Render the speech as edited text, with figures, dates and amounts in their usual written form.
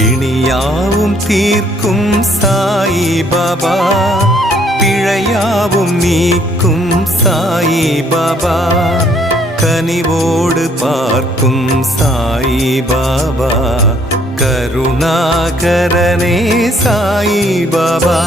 பிணியாவும் தீர்க்கும் சாயி பாபா, பிழையாவும் நீக்கும் சாயி பாபா, கனிவோடு பார்க்கும் சாயி பாபா, கருணாகரனே சாயி பாபா.